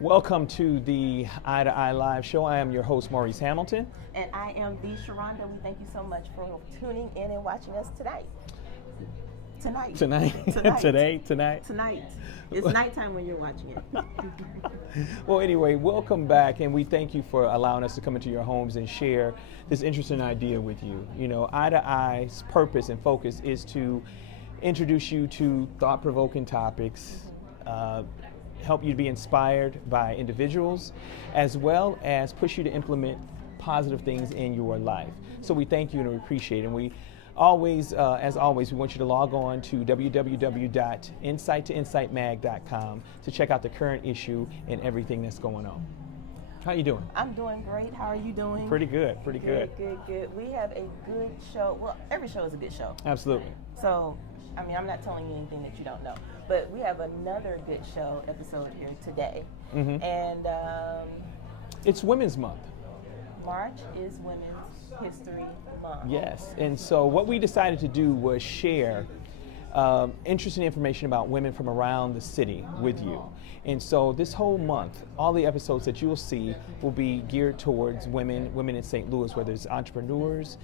Welcome to the i2i Live Show. I am your host, Maurice Hamilton. And I am the Sharonda. We thank you so much for tuning in and watching us tonight. Tonight. Tonight. It's nighttime when you're watching it. Well, anyway, welcome back, and we thank you for allowing us to come into your homes and share this interesting idea with you. You know, i2i's purpose and focus is to introduce you to thought-provoking topics, help you to be inspired by individuals, as well as push you to implement positive things in your life. So we thank you and we appreciate it. And we always, as always, we want you to log on to www.insighttoinsightmag.com to check out the current issue and everything that's going on. How you doing? I'm doing great. How are you doing? Pretty good, pretty good. Good. We have a good show. Well, every show is a good show. Absolutely. So, I mean, I'm not telling you anything that you don't know, but we have another good show episode here today. Mm-hmm. And it's Women's Month. March is Women's History Month. Yes, and so what we decided to do was share interesting information about women from around the city with you. And so this whole month, all the episodes that you'll see will be geared towards women in St. Louis, whether it's entrepreneurs,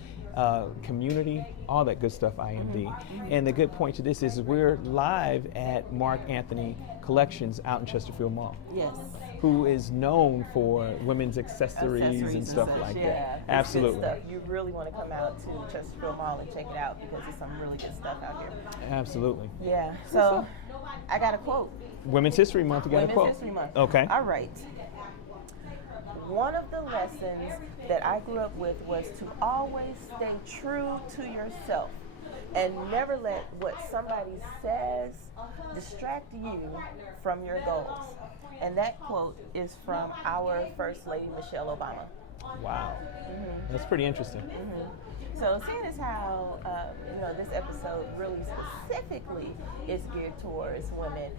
community, all that good stuff, IMD. And the good point to this is we're live at Mark Anthony Collections out in Chesterfield Mall. Yes. Who is known for women's accessories and stuff like that. Absolutely. Good stuff. You really want to come out to Chesterfield Mall and check it out because there's some really good stuff out here. Absolutely. Yeah. So I got a quote. Women's History Month, you got a quote. Women's History Month. Okay. All right. One of the lessons that I grew up with was to always stay true to yourself and never let what somebody says distract you from your goals. And that quote is from our First Lady, Michelle Obama. Wow. Mm-hmm. That's pretty interesting. Mm-hmm. So seeing as how this episode really specifically is geared towards women,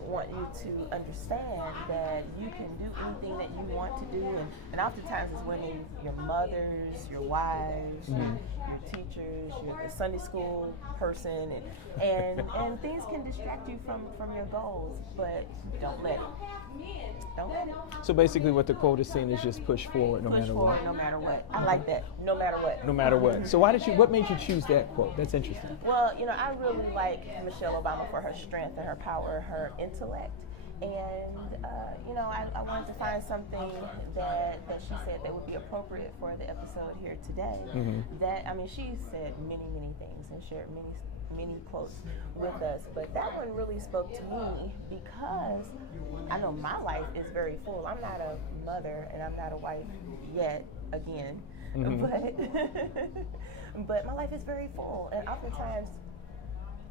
want you to understand that you can do anything that you want to do, and oftentimes as women, your mothers, your wives, your teachers, you're the Sunday school person, and things can distract you from your goals, but don't let it. Don't let it. So basically what the quote is saying is just push forward no matter what. No matter what. I like that. No matter what. No matter what. So what made you choose that quote? That's interesting. Well, I really like Michelle Obama for her strength and her power, her intellect. And, I wanted to find something that she said that would be appropriate for the episode here today. Mm-hmm. She said many, many things and shared many quotes with us, but that one really spoke to me because I know my life is very full. I'm not a mother and I'm not a wife yet, again, but my life is very full, and oftentimes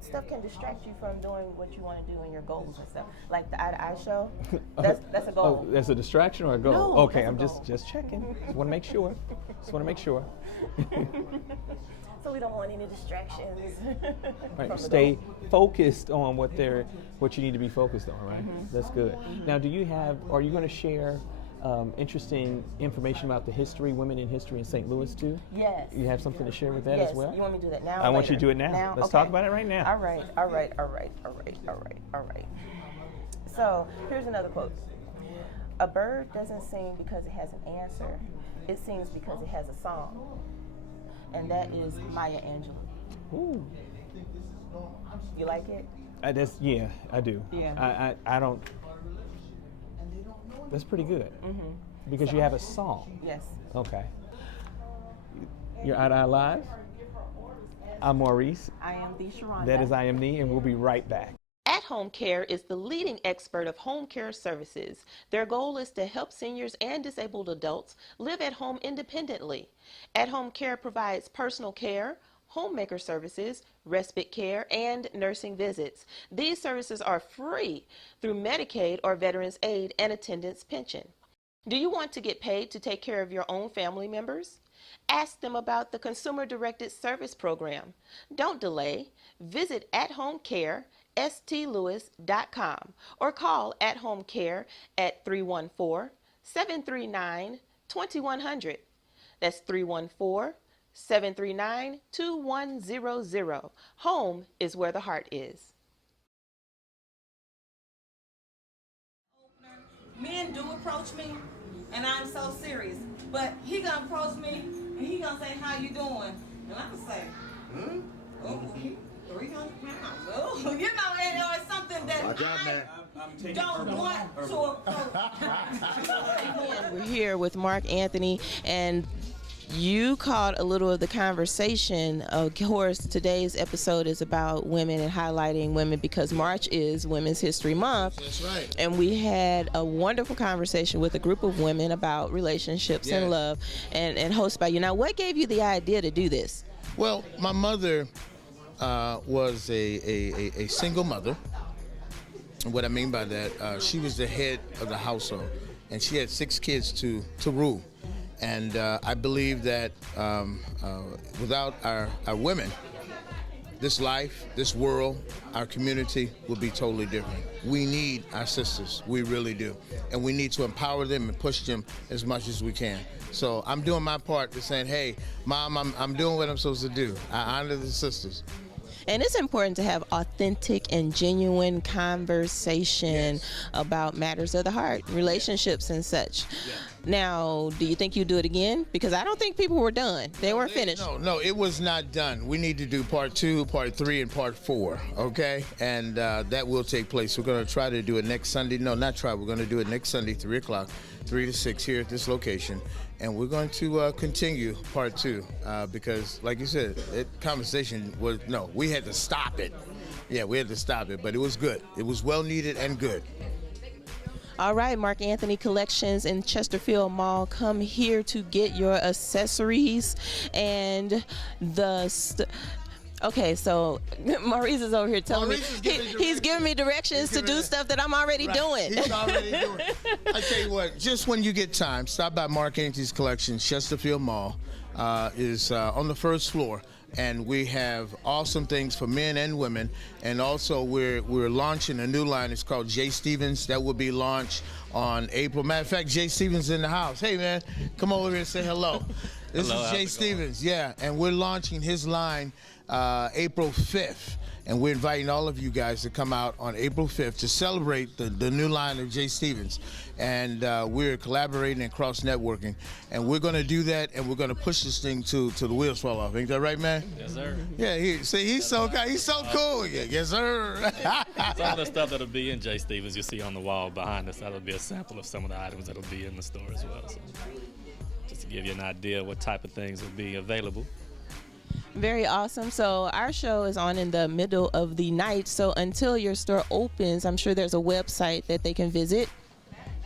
stuff can distract you from doing what you want to do and your goals and stuff. Like the i2i show, that's a goal. Oh, that's a distraction or a goal? No, okay, I'm just checking. Just want to make sure. So we don't want any distractions. Right. Stay focused on what you need to be focused on, right? Mm-hmm. That's good. Mm-hmm. Now, are you going to share interesting information about the women in history in St. Louis too? Yes. You have something to share with that as well? You want me to do that now? I want you to do it now. Let's talk about it right now. All right. So here's another quote. A bird doesn't sing because it has an answer. It sings because it has a song. And that is Maya Angelou. Ooh. You like it? I do. Yeah. I don't. That's pretty good. Mm-hmm. Because you have a song. Yes. Okay. You're i2i Live. I'm Maurice. I am the Sharonda. That is IMD, and we'll be right back. At Home Care is the leading expert of home care services. Their goal is to help seniors and disabled adults live at home independently. At Home Care provides personal care, homemaker services, respite care, and nursing visits. These services are free through Medicaid or Veterans Aid and Attendance Pension. Do you want to get paid to take care of your own family members? Ask them about the Consumer Directed Service Program. Don't delay. Visit At Home Care stlewis.com or call At Home Care at 314-739-2100. That's 314-739-2100. Home is where the heart is. Men do approach me, and I'm so serious. But he gonna approach me, and he gonna say, "How you doing?" And I'm gonna say, "Oh, he 300 pounds." Oh, you know, and it's something that I don't want to approach. We're here with Mark Anthony, and you caught a little of the conversation. Of course, today's episode is about women and highlighting women because March is Women's History Month. That's right. And we had a wonderful conversation with a group of women about relationships and love, and hosted by you. Now, what gave you the idea to do this? Well, my mother was a single mother. And what I mean by that, she was the head of the household, and she had 6 kids to rule. And I believe that without our women, this life, this world, our community will be totally different. We need our sisters, we really do. And we need to empower them and push them as much as we can. So I'm doing my part to saying, hey, Mom, I'm doing what I'm supposed to do. I honor the sisters. And it's important to have authentic and genuine conversation about matters of the heart, relationships and such. Now, do you think you do it again? Because I don't think people were done. They weren't finished. No, it was not done. We need to do part 2, part 3, and part 4, okay? And that will take place. We're going to try to do it next Sunday. No, not try. We're going to do it next Sunday, 3 o'clock, 3 to 6 here at this location. And we're going to continue part 2 because, like you said, conversation was, we had to stop it. Yeah, we had to stop it, but it was good. It was well needed and good. All right, Mark Anthony Collections in Chesterfield Mall. Come here to get your accessories and okay, so Maurice is over here telling me he's giving me directions to do stuff that I'm already doing. He's already doing. I tell you what, just when you get time, stop by Mark Anthony's Collections, Chesterfield Mall. Is on the first floor. And we have awesome things for men and women, and also we're launching a new line. It's called J. Stevens. That will be launched on April. Matter of fact, J. Stevens in the house. Hey man, come over here and say hello. This is J. Stevens, and we're launching his line April 5th. And we're inviting all of you guys to come out on April 5th to celebrate the new line of J. Stevens. And we're collaborating and cross-networking. And we're going to do that, and we're going to push this thing to the wheels fall off. Ain't that right, man? Yes, sir. Yeah, he's so cool. Yes, sir. Some of the stuff that'll be in J. Stevens you see on the wall behind us, that'll be a sample of some of the items that'll be in the store as well. So just to give you an idea of what type of things will be available. Very awesome. So our show is on in the middle of the night. So until your store opens, I'm sure there's a website that they can visit.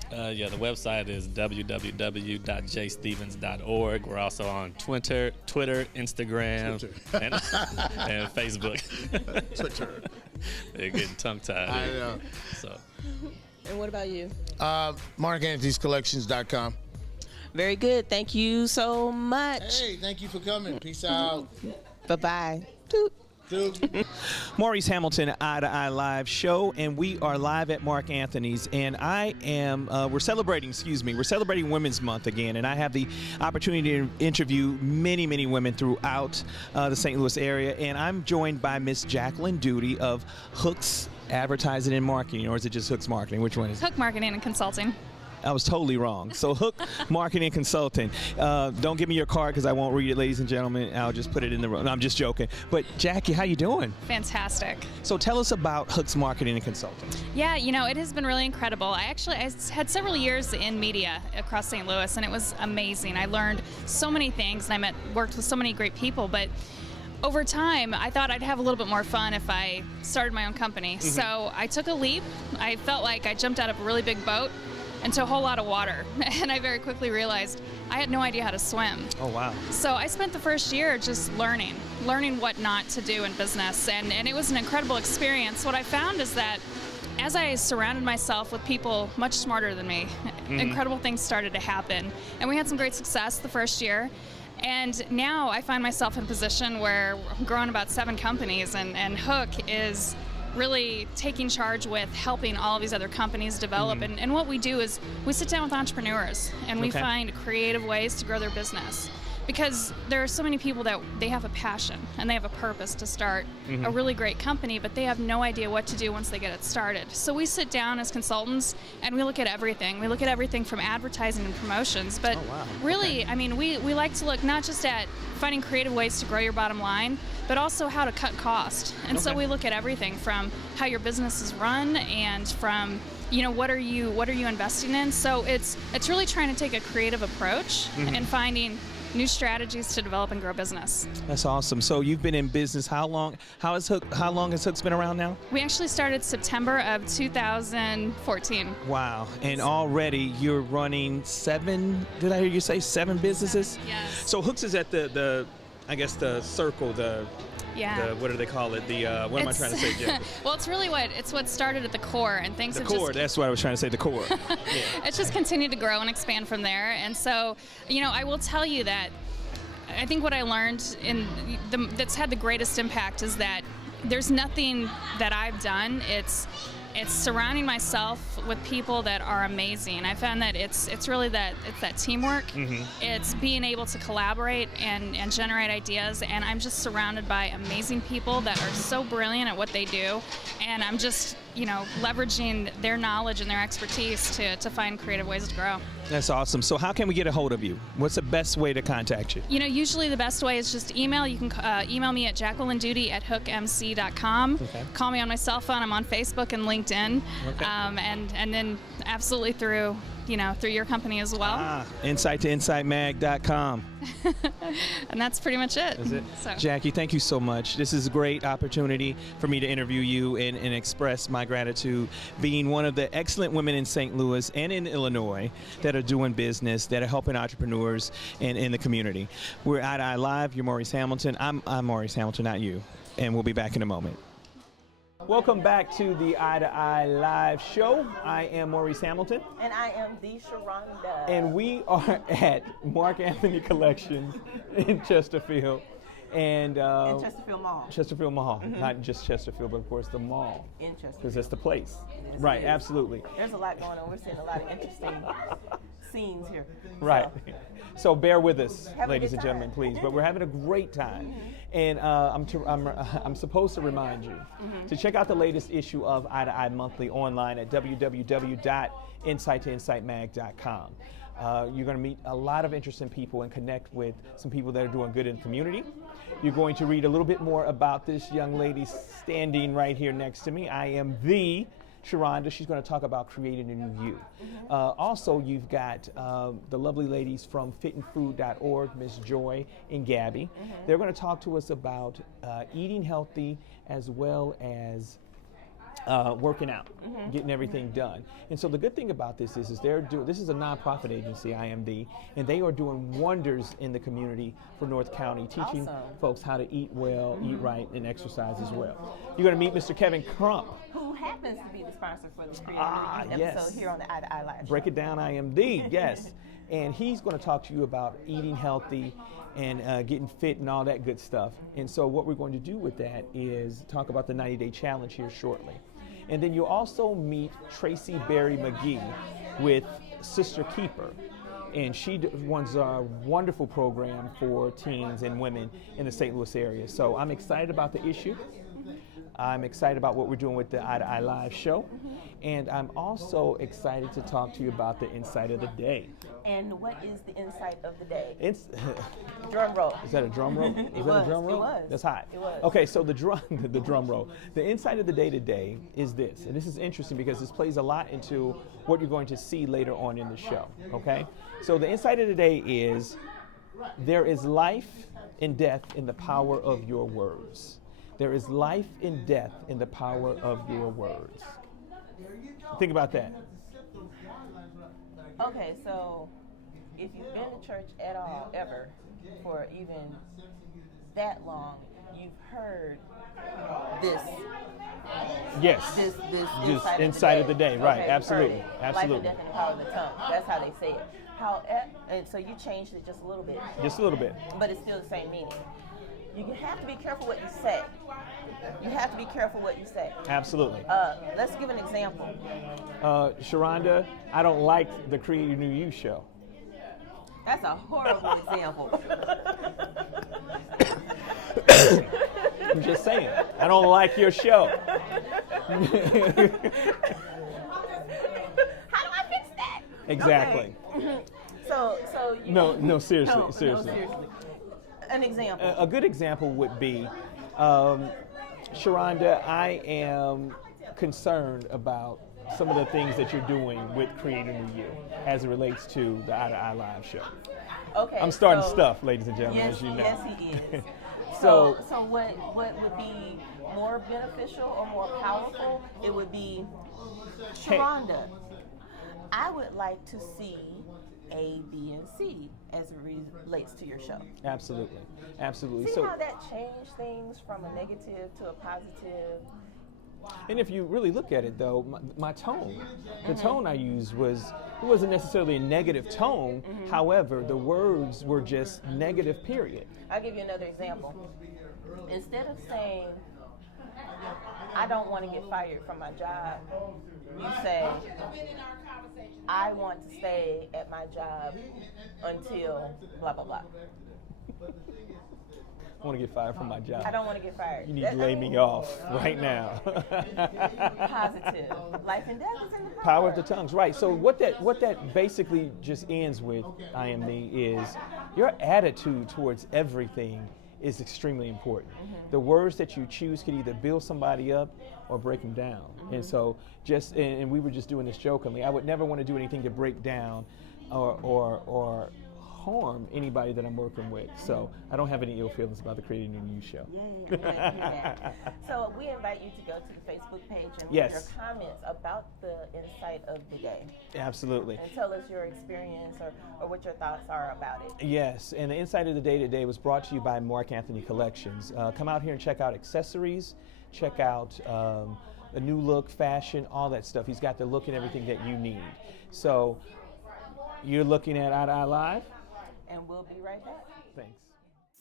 The website is www.jstevens.org. We're also on Twitter, Instagram, and Facebook. Twitter. They're getting tongue-tied. I know. So. And what about you? MarkAnthony'sCollections.com. Very good. Thank you so much. Hey, thank you for coming. Peace out. Bye-bye. Toot. Maurice Hamilton, i2i Live Show, and we are live at Mark Anthony's, and we're celebrating Women's Month again, and I have the opportunity to interview many women throughout the St. Louis area, and I'm joined by Miss Jacqueline Duty of Hooks Advertising and Marketing, or is it just Hooks Marketing? Which one is it? Hook Marketing and Consulting. I was totally wrong. So Hook Marketing Consulting. Don't give me your card because I won't read it, ladies and gentlemen. I'll just put it in the room. No, I'm just joking. But Jackie, how you doing? Fantastic. So tell us about Hook's Marketing and Consulting. Yeah, it has been really incredible. I had several years in media across St. Louis, and it was amazing. I learned so many things, and worked with so many great people, but over time, I thought I'd have a little bit more fun if I started my own company. Mm-hmm. So I took a leap. I felt like I jumped out of a really big boat into a whole lot of water, and I very quickly realized I had no idea how to swim. Oh, wow. So I spent the first year just learning what not to do in business, and it was an incredible experience. What I found is that as I surrounded myself with people much smarter than me, incredible things started to happen, and we had some great success the first year. And now I find myself in a position where I'm growing about 7 companies, and Hook is really taking charge with helping all of these other companies develop. And what we do is we sit down with entrepreneurs and we Okay. find creative ways to grow their business. Because there are so many people that they have a passion and they have a purpose to start a really great company, but they have no idea what to do once they get it started. So we sit down as consultants and we look at everything. We look at everything from advertising and promotions, but really, I mean, we like to look not just at finding creative ways to grow your bottom line, but also how to cut cost. And so we look at everything from how your business is run and from what are you investing in. So it's really trying to take a creative approach and finding new strategies to develop and grow business. That's awesome. So you've been in business how long? How long has Hook's been around now? We actually started September of 2014. Wow. And already you're running 7, did I hear you say 7 businesses? Yes. So Hook's is at the I guess the circle, Yeah. what do they call it? What am I trying to say, Jeff? Well, it's really what started at the core, and things The have core, just that's what I was trying to say, the core. Yeah. it's just continued to grow and expand from there. And so, I will tell you that I think what I learned that's had the greatest impact is that there's nothing that I've done. It's surrounding myself with people that are amazing. I found that it's really that teamwork. It's being able to collaborate and generate ideas, and I'm just surrounded by amazing people that are so brilliant at what they do, and I'm just leveraging their knowledge and their expertise to find creative ways to grow. That's awesome. So how can we get a hold of you? What's the best way to contact you? Usually the best way is just email. You can email me at jacquelineduty@hookmc.com. Okay. Call me on my cell phone. I'm on Facebook and LinkedIn. Okay. And then absolutely through your company as well. Insight to insightmag.com. And that's pretty much it. Is it? So. Jackie, thank you so much. This is a great opportunity for me to interview you and express my gratitude being one of the excellent women in St. Louis and in Illinois that are doing business, that are helping entrepreneurs in the community. We're i2i Live. You're Maurice Hamilton. I'm Maurice Hamilton, not you. And we'll be back in a moment. Welcome back to the i2i Live show. I am Maurice Hamilton. And I am the Sharonda. And we are at Mark Anthony Collections in Chesterfield. And in Chesterfield Mall. Chesterfield Mall. Not just Chesterfield, but of course the mall. In Chesterfield. Because it's the place. Yes, Right, it is. absolutely. There's a lot going on. We're seeing a lot of interesting scenes here. Right. So bear with us, Have a ladies good and gentlemen, time. please. But we're having a great time. And I'm supposed to remind you to check out the latest issue of i2i Monthly online at www.insighttoinsightmag.com. You're going to meet a lot of interesting people and connect with some people that are doing good in the community. You're going to read a little bit more about this young lady standing right here next to me. I am the Sharonda. She's going to talk about creating a new you. Also, you've got the lovely ladies from fitandfood.org, Miss Joy and Gabby. They're going to talk to us about eating healthy as well as working out, getting everything done. And so the good thing about this is this is a nonprofit agency, IMD, and they are doing wonders in the community for North County, teaching folks how to eat well, eat right, and exercise as well. You're going to meet Mr. Kevin Crump. Who happens to be the sponsor for the Creative episode here on the i2i Live show. Break it down, IMD, yes. And he's going to talk to you about eating healthy and getting fit and all that good stuff. And so what we're going to do with that is talk about the 90-day challenge here shortly. And then you'll also meet Tracy Berry McGee with Sister Keeper. And she runs a wonderful program for teens and women in the St. Louis area. So I'm excited about the issue. I'm excited about what we're doing with the i2i Live show. And I'm also excited to talk to you about the Insight of the Day. And what is the insight of the day? Drum roll. Is that a drum roll? Is that a drum roll? It was. That's hot. It was. Okay, so the drum roll. The insight of the day today is this, and this is interesting because this plays a lot into what you're going to see later on in the show. Okay, so the insight of the day is there is life and death in the power of your words. There is life and death in the power of your words. Think about that. Okay, so if you've been to church at all, ever, for even that long, you've heard this. Yes. This Just insight of the day, right? Okay, Absolutely, you've heard it. absolutely. Life and death in the power of the tongue. That's how they say it. And so you changed it just a little bit, Just a little bit. but it's still the same meaning. you have to be careful what you say. You have to be careful what you say. Absolutely. Let's give an example. Sharonda, I don't like the Creative New You show. That's a horrible example. I'm just saying, I don't like your show. How do I fix that? Exactly. Okay. So you No, seriously, No, seriously. An example. A good example would be, Sharonda, I am concerned about some of the things that you're doing with Creating New You as it relates to the i2i Live show. Okay. I'm starting stuff, ladies and gentlemen, Yes, as you know. yes, he is. So what would be more beneficial or more powerful? It would be, Sharonda, I would like to see A, B, and C as it relates to your show. Absolutely, absolutely. See how that changed things from a negative to a positive? And if you really look at it, though, my tone, the tone I used wasn't necessarily a negative tone. However, the words were just negative, period. I'll give you another example. Instead of saying, I don't want to get fired from my job, you say, I want to stay at my job until blah, blah, blah. I want to get fired from my job. I don't want to get fired. You need to lay me off right now. Positive. Life and death is in the Power of the tongues, right. So what that basically just ends with, IME, is your attitude towards everything is extremely important. The words that you choose could either build somebody up or break them down. And so and we were just doing this jokingly, I would never want to do anything to break down or harm anybody that I'm working with. So I don't have any ill feelings about the Creating New You show. Yeah. So we invite you to go to the Facebook page and leave your comments about the insight of the day. Absolutely. And tell us your experience or what your thoughts are about it. Yes, and the Insight of the Day today was brought to you by Mark Anthony Collections. Come out here and check out accessories, check out a new look, fashion, all that stuff. He's got the look and everything that you need. So you're looking at i2i Live? And we'll be right back. Thanks.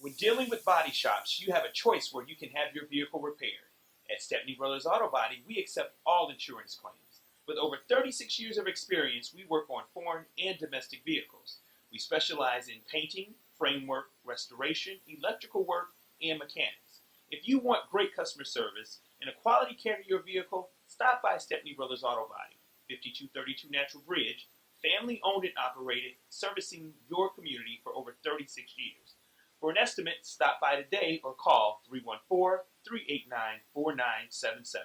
When dealing with body shops, you have a choice where you can have your vehicle repaired. At Stepney Brothers Auto Body, we accept all insurance claims. With over 36 years of experience, we work on foreign and domestic vehicles. We specialize in painting, framework, restoration, electrical work, and mechanics. If you want great customer service and a quality care to your vehicle, stop by Stepney Brothers Auto Body, 5232 Natural Bridge, family owned and operated, servicing your community for over 36 years. For an estimate, stop by today or call 314-389-4977.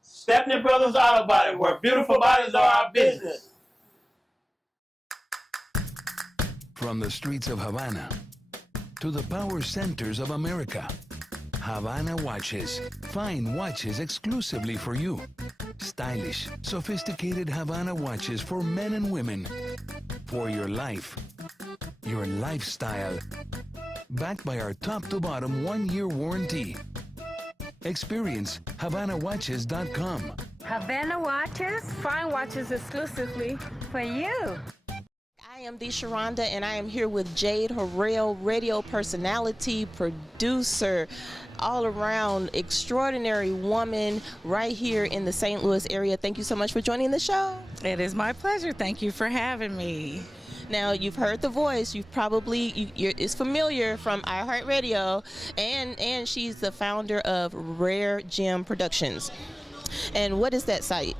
Stepney Brothers Auto Body, where beautiful bodies are our business. From the streets of Havana to the power centers of America, Havana Watches. Fine watches exclusively for you. Stylish, sophisticated Havana watches for men and women. For your life, your lifestyle. Backed by our top-to-bottom 1-year warranty. Experience HavanaWatches.com. Havana Watches, fine watches exclusively for you. I am the Sharonda, and I am here with Jade Harrell, radio personality, producer, all-around extraordinary woman right here in the St. Louis area. Thank you so much for joining the show. It is my pleasure. Thank you for having me. Now, you've heard the voice. You've probably, it's familiar from iHeartRadio, and she's the founder of Rare Gem Productions. And what is that site?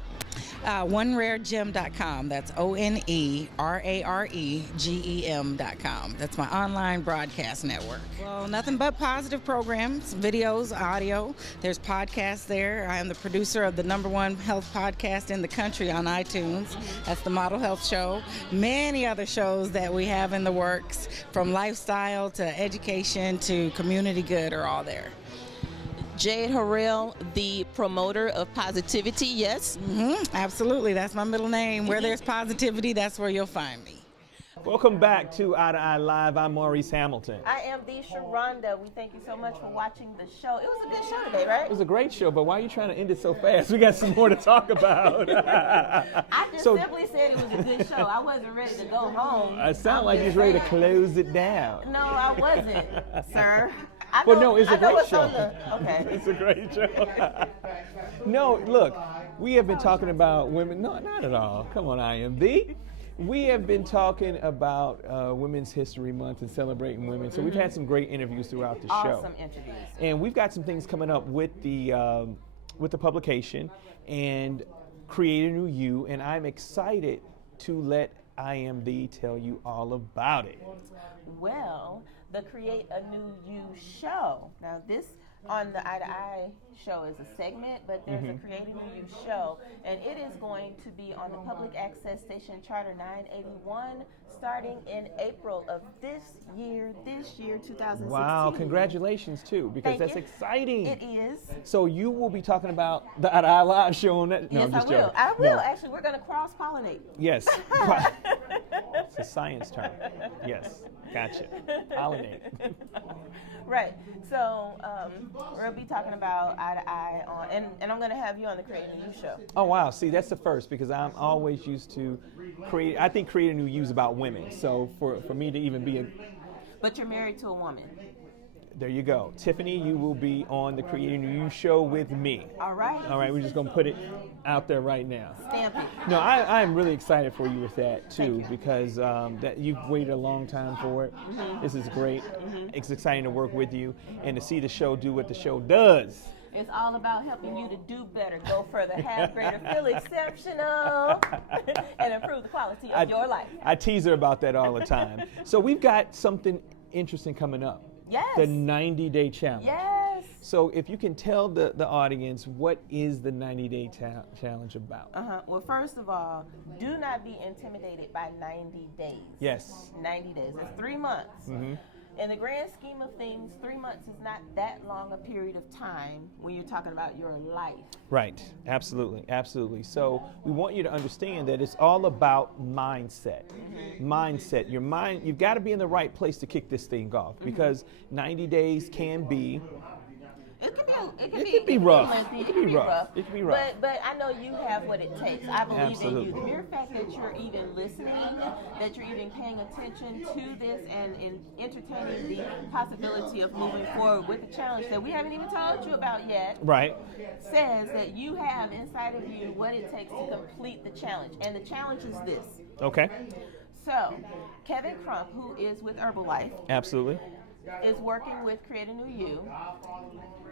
OneRareGem.com. That's OneRaregem.com. That's my online broadcast network. Well, nothing but positive programs, videos, audio. There's podcasts there. I am the producer of the #1 health podcast in the country on iTunes. That's the Model Health Show. Many other shows that we have in the works, from lifestyle to education to community good, are all there. Jade Harrell, the promoter of positivity, yes? Absolutely. That's my middle name. Where there's positivity, that's where you'll find me. Welcome back to i2i Live. I'm Maurice Hamilton. I am the Sharonda. We thank you so much for watching the show. It was a good show today, right? It was a great show, but why are you trying to end it so fast? We got some more to talk about. I just simply said it was a good show. I wasn't ready to go home. I sound like you're ready to close it down. No, I wasn't, sir. I But know, no, it's I a know great what's show. on the, okay. It's a great show. No, look, we have been talking about women. No, not at all. Come on, IMB. We have been talking about Women's History Month and celebrating women. So we've had some great interviews throughout the show. Awesome interviews. And we've got some things coming up with the publication and Create a New You. And I'm excited to let IMD tell you all about it. Well, the Create a New You show. Now, this on the i2i show is a segment, but there's a Create a New You show, and it is going to be on the public access station Charter 981 starting in April of this year, 2016. Wow, congratulations too, because Thank that's you. exciting. It is. So you will be talking about the i2i Live show on that? No, Yes, I'm just I will. joking. I will. No. Actually, we're going to cross-pollinate. Yes. It's a science term. Yes. Gotcha. Pollinate. Right. So we're going to be talking about i2i on, and I'm going to have you on the Create a New You show. Oh wow. See, that's the first, because I'm always used to I think Create a New You is about women. So for me to even be But you're married to a woman. there you go. Tiffany, you will be on the Create a New You show with me. All right. All right, we're just gonna put it out there right now. Stamp it. No, I'm really excited for you with that too, Thank you. because that you've waited a long time for it. This is great. It's exciting to work with you and to see the show do what the show does. It's all about helping you to do better, go further, have greater, feel exceptional, and improve the quality of your life. I tease her about that all the time. So we've got something interesting coming up. Yes. The 90-day challenge. Yes. So if you can tell the audience, what is the 90-day challenge about? Well, first of all, do not be intimidated by 90 days. Yes. 90 days. It's 3 months. In the grand scheme of things, 3 months is not that long a period of time when you're talking about your life. Right. Absolutely. Absolutely. So we want you to understand that it's all about mindset. Mindset. Your mind, you've got to be in the right place to kick this thing off, because 90 days can be It It can be rough. lengthy, It can be rough. It can be rough. But I know you have what it takes. I believe Absolutely. in you. The mere fact that you're even listening, that you're even paying attention to this and entertaining the possibility of moving forward with the challenge that we haven't even told you about yet, right. says that you have inside of you what it takes to complete the challenge. And the challenge is this. Okay. So, Kevin Crump, who is with Herbalife, Absolutely. is working with Create a New You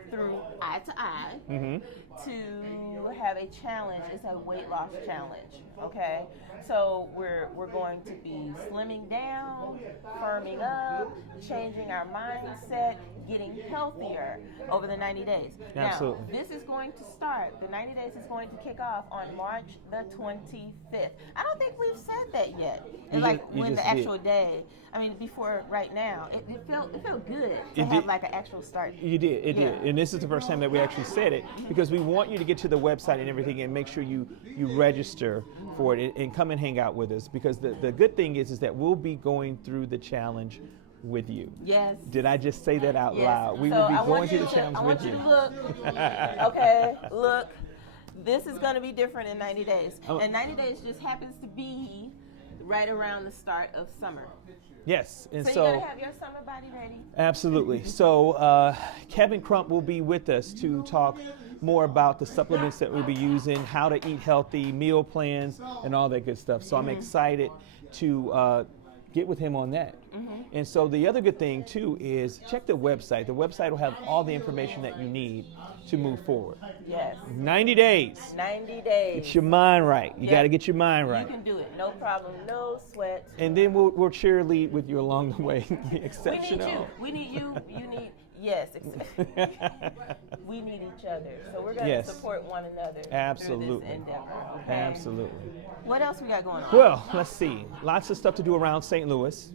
through i2i to have a challenge. It's a weight loss challenge, okay? So we're going to be slimming down, firming up, changing our mindset, getting healthier over the 90 days. Absolutely. Now, this is going to start, the 90 days is going to kick off on March the 25th. I don't think we've said that yet. You Like just- you when just the actual did. day, I mean, before right now, it felt good to It have did. like an actual start. You did, it Yeah. did. And this is the first time that we actually said it, because we want you to get to the website and everything and make sure you register for it and come and hang out with us, because the good thing is that we'll be going through the challenge with you. Yes. Did I just say that out Yes. loud? We So will be I going want through you the to- challenge I with want you you. to look. Okay, look. This is going to be different in 90 days. Oh. And 90 days just happens to be right around the start of summer. Yes, and So so you're going to have your summer body ready? absolutely. So Kevin Crump will be with us to talk more about the supplements that we'll be using, how to eat healthy, meal plans, and all that good stuff. So I'm excited to get with him on that. And so the other good thing too is check the website. The website will have all the information that you need to move forward. Yes. 90 days. 90 days. Get your mind right. You Yep. got to get your mind You right. can do it. No problem. No sweat. And then we'll cheerlead with you along the way. Be We need exceptional. you. We need you. You need, yes. We need each other. So we're going to Yes. support one another Absolutely. through this endeavor. Okay? Absolutely. What else we got going on? Well, let's see. Lots of stuff to do around St. Louis.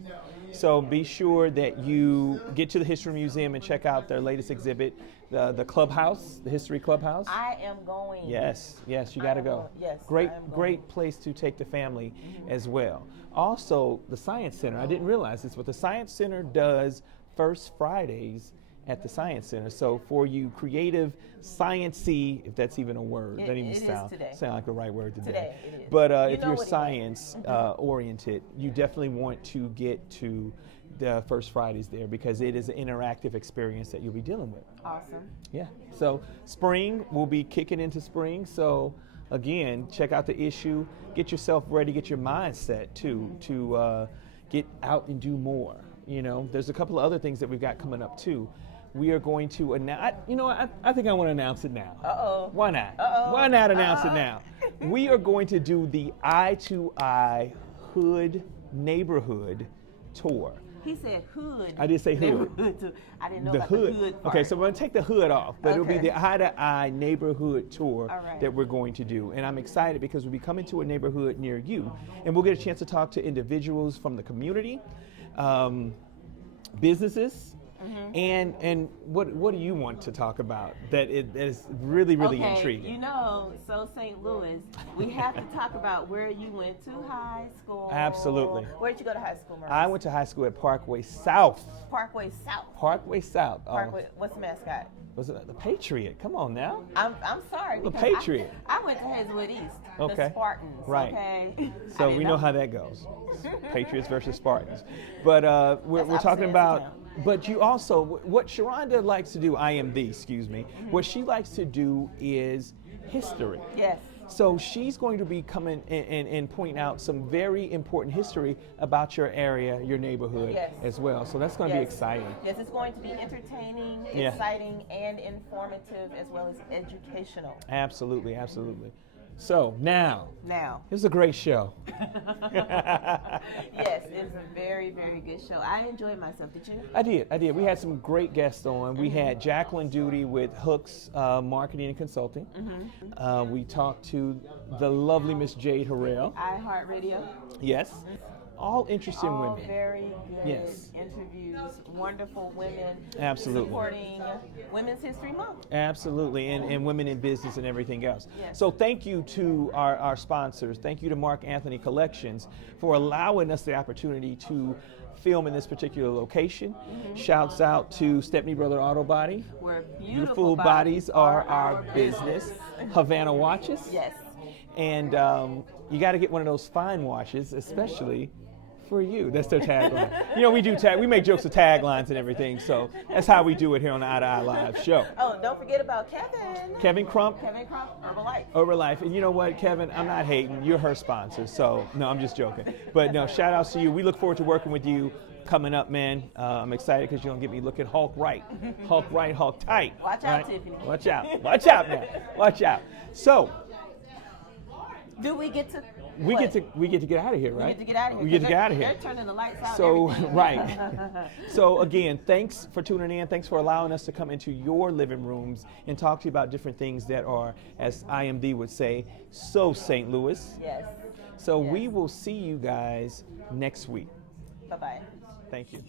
So be sure that you get to the History Museum and check out their latest exhibit, the Clubhouse, the History Clubhouse. I am going. Yes, you got to go. Yes, Great, I am going. great place to take the family as well. Also, the Science Center. I didn't realize this, but the Science Center does First Fridays at the Science Center. So for you creative, sciencey, if that's even a word, that even sound like the right word today. It is. But if you're science oriented, you definitely want to get to the First Fridays there because it is an interactive experience that you'll be dealing with. Awesome. Yeah. So spring, we'll be kicking into spring. So again, check out the issue, get yourself ready, get your mindset to get out and do more. You know, there's a couple of other things that we've got coming up too. We are going to announce, I think I want to announce it now. Uh-oh. Why not? Uh-oh. Why not announce it now? We are going to do the i2i Hood Neighborhood Tour. He said hood. I did say hood. I didn't know the about hood. the hood part. Okay, so we're going to take the hood off, but it'll be the i2i neighborhood tour right. that we're going to do. And I'm excited because we'll be coming to a neighborhood near you, and we'll get a chance to talk to individuals from the community, businesses, and what do you want to talk about that is really intriguing? So St. Louis, we have to talk about where you went to high school. Absolutely. Where did you go to high school, Maurice? I went to high school at Parkway South. Parkway South. Parkway South. Parkway. What's the mascot? Was it the Patriot? Come on now. I'm sorry. The Patriot. I went to Hazelwood East. Okay. The Spartans. Right. Okay. So we know how that goes. Patriots versus Spartans. But we're talking about. But you also, what Sharonda likes to do, what she likes to do is history. Yes. So she's going to be coming and pointing out some very important history about your area, your neighborhood as well. So that's going to be exciting. Yes, it's going to be entertaining, exciting, and informative as well as educational. Absolutely, absolutely. So now, it was a great show. Yes, it was a very, very good show. I enjoyed myself. Did you? I did. We had some great guests on. We had Jacqueline Duty with Hooks Marketing and Consulting. We talked to the lovely Miss Jade Harrell. iHeartRadio. Yes. All interesting All women. very good interviews. Wonderful women. Absolutely. Supporting Women's History Month. Absolutely, and women in business and everything else. Yes. So thank you to our sponsors. Thank you to Mark Anthony Collections for allowing us the opportunity to film in this particular location. Shouts out to Stepney Brother Auto Body. Where beautiful bodies are our business. Havana Watches. Yes. And you got to get one of those fine watches, especially for you. That's their tagline. We make jokes with taglines and everything, so that's how we do it here on the i2i Live show. Oh, don't forget about Kevin. Kevin Crump. Herbalife. Herbalife. And you know what, Kevin, I'm not hating. You're her sponsor, so no, I'm just joking. But no, shout outs to you. We look forward to working with you coming up, man. I'm excited because you're going to get me looking Hulk right. Hulk right, Hulk tight. Watch out, Tiffany. Watch out. Watch out now. Watch out. So, do we get to... We get to get out of here, right? We get to get out of here. We get to get out of here. They're turning the lights out. So, right. So again, thanks for tuning in. Thanks for allowing us to come into your living rooms and talk to you about different things that are, as IMD would say, so St. Louis. Yes. So we will see you guys next week. Bye-bye. Thank you.